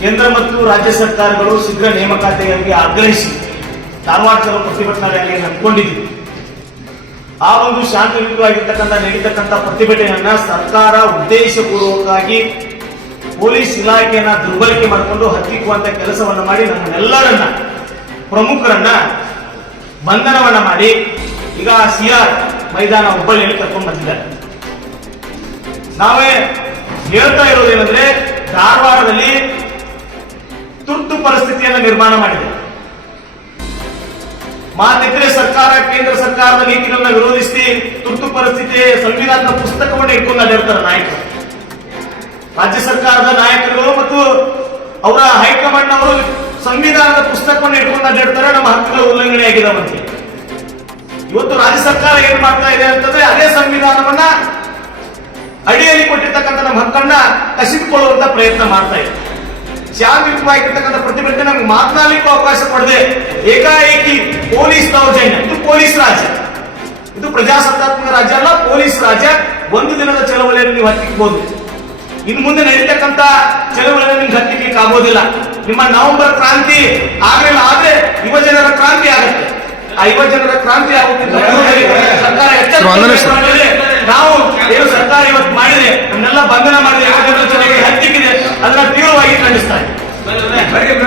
ಕೇಂದ್ರ ಮತ್ತು ರಾಜ್ಯ ಸರ್ಕಾರಗಳು ಶೀಘ್ರ ನೇಮಕಾತಿಗಾಗಿ ಆಗ್ರಹಿಸಿ ಧಾರವಾಡ ಚಲೋ ಪ್ರತಿಭಟನಾ ರ್ಯಾಲಿಯನ್ನು ಆ ಒಂದು ಶಾಂತಿಯುತವಾಗಿರ್ತಕ್ಕಂಥ ನಡೀತಕ್ಕಂಥ ಪ್ರತಿಭಟನೆಯನ್ನ ಸರ್ಕಾರ ಉದ್ದೇಶಪೂರ್ವಕವಾಗಿ ಪೊಲೀಸ್ ಇಲಾಖೆಯನ್ನ ದುರ್ಬಳಕೆ ಮಾಡಿಕೊಂಡು ಹತ್ತಿಕ್ಕುವಂತ ಕೆಲಸವನ್ನ ಮಾಡಿ ನಮ್ಮನ್ನೆಲ್ಲರನ್ನ, ಪ್ರಮುಖರನ್ನ ಬಂಧನವನ್ನ ಮಾಡಿ ಈಗ ಸಿ ಆರ್ ಮೈದಾನ ಹುಬ್ಬಳ್ಳಿಯಲ್ಲಿ ಕರ್ಕೊಂಡು ಬಂದಿದ್ದಾರೆ. ನಾವೇ ಹೇಳ್ತಾ ಇರೋದೇನೆಂದ್ರೆ ಪರಿಸ್ಥಿತಿಯನ್ನು ನಿರ್ಮಾಣ ಮಾಡಿದೆ. ಮಾತಿದ್ರೆ ಸರ್ಕಾರ, ಕೇಂದ್ರ ಸರ್ಕಾರದ ನೀತಿಗಳನ್ನ ವಿರೋಧಿಸಿ ತುರ್ತು ಪರಿಸ್ಥಿತಿ ಸಂವಿಧಾನದ ಪುಸ್ತಕವನ್ನು ಇಟ್ಕೊಂಡು ಅಲ್ಲಿರ್ತಾರೆ ನಾಯಕರು. ರಾಜ್ಯ ಸರ್ಕಾರದ ನಾಯಕರುಗಳು ಮತ್ತು ಅವರ ಹೈಕಮಾಂಡ್ ಅವರು ಸಂವಿಧಾನದ ಪುಸ್ತಕವನ್ನು ಇಟ್ಕೊಂಡು ಅಡ್ಡಿರ್ತಾರೆ ನಮ್ಮ ಹಕ್ಕುಗಳ ಉಲ್ಲಂಘನೆ ಆಗಿದೆ ಅಂತ ಇವತ್ತು ರಾಜ್ಯ ಸರ್ಕಾರ ಏನ್ ಮಾಡ್ತಾ ಇದೆ ಅಂತಂದ್ರೆ ಅದೇ ಸಂವಿಧಾನವನ್ನ ಅಡಿಯಲ್ಲಿ ಕೊಟ್ಟಿರ್ತಕ್ಕಂಥ ನಮ್ಮ ಹಕ್ಕನ್ನ ಕಸಿದುಕೊಳ್ಳುವಂತ ಪ್ರಯತ್ನ ಮಾಡ್ತಾ ಇದೆ. ಶಾಂತಿಯುತವಾಗಿರ್ತಕ್ಕಂಥ ಪ್ರತಿಭಟನೆ ನಮ್ಗೆ ಮಾತನಾಡಲಿಕ್ಕೂ ಅವಕಾಶ ಕೊಡದೆ ಏಕಾಏಕಿ ಪೊಲೀಸ್ ದೌರ್ಜನ್ಯ. ಇದು ಪೊಲೀಸ್ ರಾಜ್ಯ. ಇದು ಪ್ರಜಾಸತ್ತಾತ್ಮಕ ರಾಜ್ಯ ಅಲ್ಲ ಪೊಲೀಸ್ ರಾಜ್ಯ. ಒಂದು ದಿನದ ಚಳವಳಿಯನ್ನು ನೀವು ಹತ್ತಿಕ್ಬೋದು. ಇನ್ನು ಮುಂದೆ ನಡೀತಕ್ಕಂತ ಚಳವಳಿಯನ್ನು ನಿಮ್ಗೆ ಹತ್ತಿಕ್ಲಿಕ್ಕೆ ಆಗೋದಿಲ್ಲ. ನಿಮ್ಮ ನವೆಂಬರ್ ಕ್ರಾಂತಿ ಆಗಲಿಲ್ಲ ಆದ್ರೆ ಯುವಜನರ ಕ್ರಾಂತಿ ಆಗುತ್ತೆ. ಆ ಯುವಜನರ ಕ್ರಾಂತಿ ಆಗುತ್ತಿದ್ದ ಸರ್ಕಾರ ನಾವು ಏನು ಸರ್ಕಾರ ಇವತ್ತು ಮಾಡಿದ್ರೆ ನನ್ನೆಲ್ಲ ಬಂಧನ ಮಾಡಿದೆ